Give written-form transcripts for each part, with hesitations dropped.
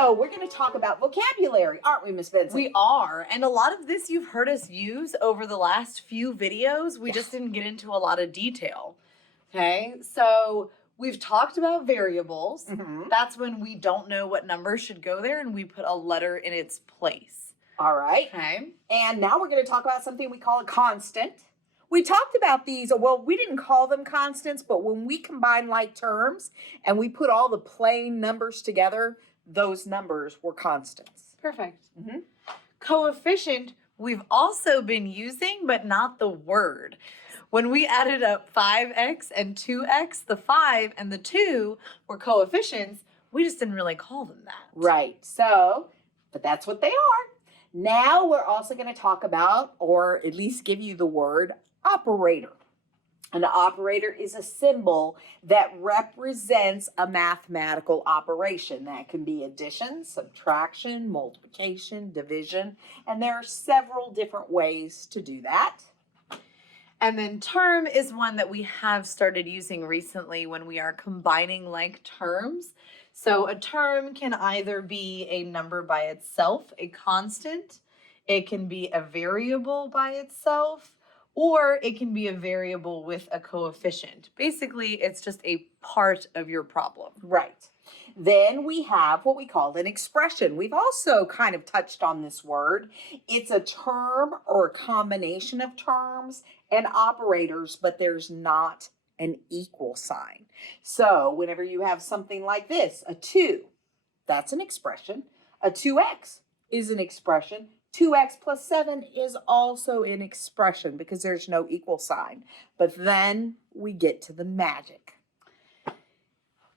So we're going to talk about vocabulary, aren't we, Miss Benson? We are. And a lot of this you've heard us use over the last few videos. We just didn't get into a lot of detail. Okay, so we've talked about variables. That's when we don't know what number should go there and we put a letter in its place. All right. Okay. And now we're going to talk about something we call a constant. We talked about these, well, we didn't call them constants, but when we combine like terms and we put all the plain numbers together, those numbers were constants. Perfect. Coefficient, we've also been using, but not the word. When we added up 5x and 2x, the 5 and the 2 were coefficients. We just didn't really call them that. Right. So, but that's what they are. Now we're also going to talk about, or at least give you the word operator. An operator is a symbol that represents a mathematical operation. That can be addition, subtraction, multiplication, division, and there are several different ways to do that. And then term is one that we have started using recently when we are combining like terms. So a term can either be a number by itself, a constant, it can be a variable by itself, or it can be a variable with a coefficient. Basically, it's just a part of your problem. Right. Then we have what we call an expression. We've also kind of touched on this word. It's a term or a combination of terms and operators, but there's not an equal sign. So whenever you have something like this, a 2, that's an expression. A 2x is an expression. 2x plus 7 is also an expression because there's no equal sign. But then we get to the magic.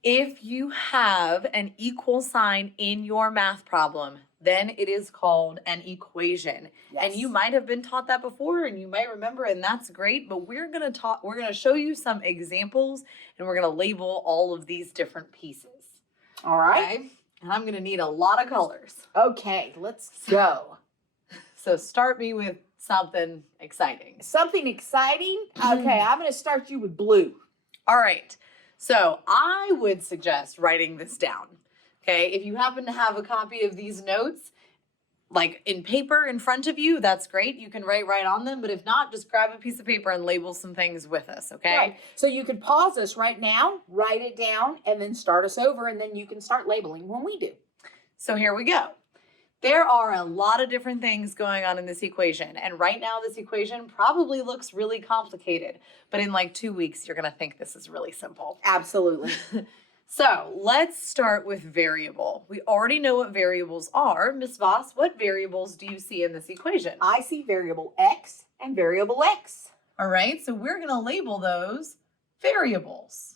If you have an equal sign in your math problem, then it is called an equation. Yes. And you might have been taught that before and you might remember, and that's great, but we're going to show you some examples and we're going to label all of these different pieces. All right. Okay? And I'm going to need a lot of colors. Okay, let's go. So start me with something exciting. Something exciting? Okay, I'm going to start you with blue. All right. So I would suggest writing this down. Okay, if you happen to have a copy of these notes, like in paper in front of you, that's great. You can write right on them. But if not, just grab a piece of paper and label some things with us, okay? Right. So you could pause us right now, write it down, and then start us over, and then you can start labeling when we do. So here we go. There are a lot of different things going on in this equation. And right now, this equation probably looks really complicated. But in like 2 weeks, you're going to think this is really simple. Absolutely. So let's start with variable. We already know what variables are. Ms. Voss, what variables do you see in this equation? I see variable x and variable x. All right, so we're going to label those variables.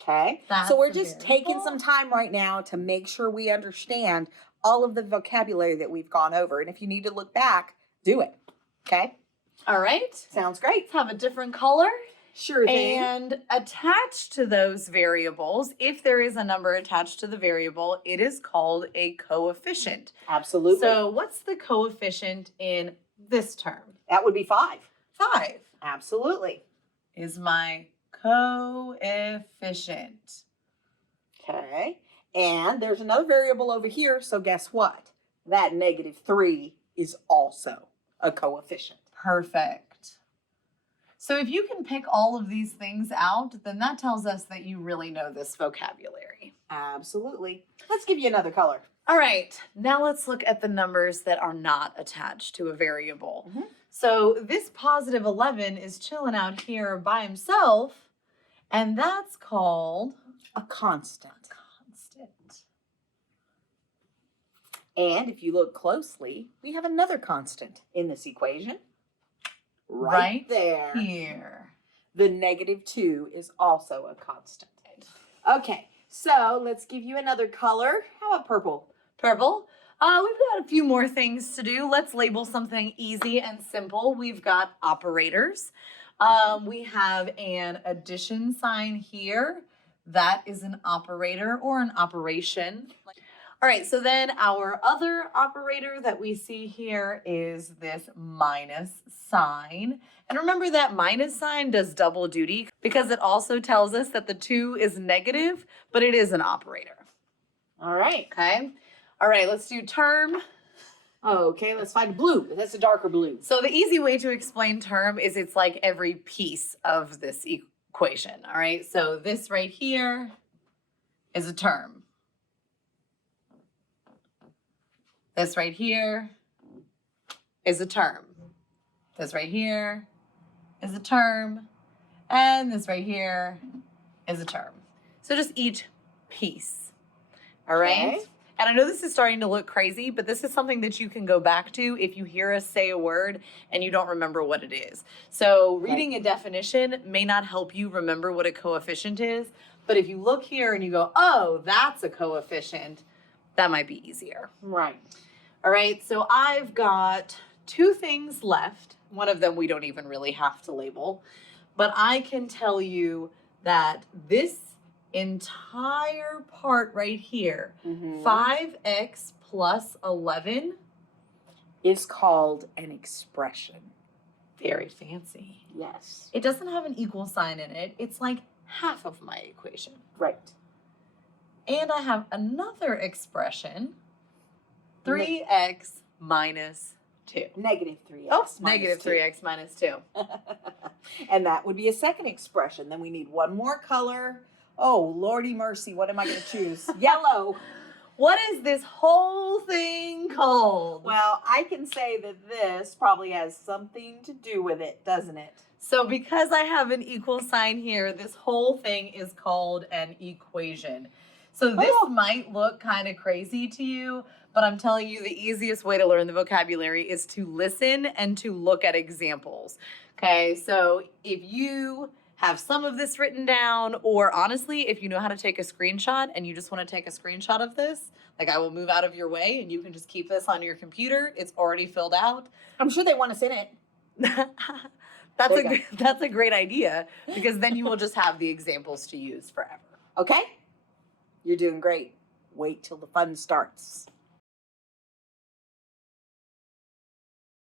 Okay. That's so we're a just variable. taking some time right now to make sure we understand all of the vocabulary that we've gone over. And if you need to look back, do it. Okay. All right. Sounds great. Let's have a different color. Sure thing. And attached to those variables, if there is a number attached to the variable, it is called a coefficient. Absolutely. So what's the coefficient in this term? that would be 5. 5 Absolutely. is my coefficient. Okay. And there's another variable over here. So guess what? That -3 is also a coefficient. Perfect. So if you can pick all of these things out, then that tells us that you really know this vocabulary. Absolutely. Let's give you another color. All right, now let's look at the numbers that are not attached to a variable. So this positive 11 is chilling out here by himself, and that's called A constant. constant. And if you look closely, we have another constant in this equation. Right there. Here. The -2 is also a constant. Okay, so let's give you another color. How about purple? Purple. We've got a few more things to do. Let's label something easy and simple. We've got operators. We have an addition sign here. That is an operator or an operation. All right, so then our other operator that we see here is this minus sign. And remember that minus sign does double duty because it also tells us that the 2 is negative, but it is an operator. All right. Okay. All right, let's do term. Okay, let's find blue. That's a darker blue. So the easy way to explain term is it's like every piece of this equation. All right, so this right here is a term. This right here is a term. This right here is a term. And this right here is a term. So just each piece. All right? Okay. And I know this is starting to look crazy, but this is something that you can go back to if you hear us say a word and you don't remember what it is. So reading a definition may not help you remember what a coefficient is, but if you look here and you go, oh, that's a coefficient, that might be easier. Right. All right, so I've got two things left. One of them we don't even really have to label, but I can tell you that this entire part right here, 5x plus 11, is called an expression. very fancy. Yes. It doesn't have an equal sign in it. It's like half of my equation. Right. And I have another expression, 3x minus 2. Negative 3x. Oh, minus negative 2. 3x minus 2. And that would be a second expression. Then we need one more color. Oh, Lordy mercy, what am I going to choose? Yellow. What is this whole thing called? Well, I can say that this probably has something to do with it, doesn't it? So because I have an equal sign here, this whole thing is called an equation. So this might look kind of crazy to you, but I'm telling you the easiest way to learn the vocabulary is to listen and to look at examples. Okay, so if you have some of this written down, or honestly, if you know how to take a screenshot and you just want to take a screenshot of this, like I will move out of your way and you can just keep this on your computer. It's already filled out. I'm sure they want us in it. That's a great idea, because then you will just have the examples to use forever. Okay? You're doing great. Wait till the fun starts.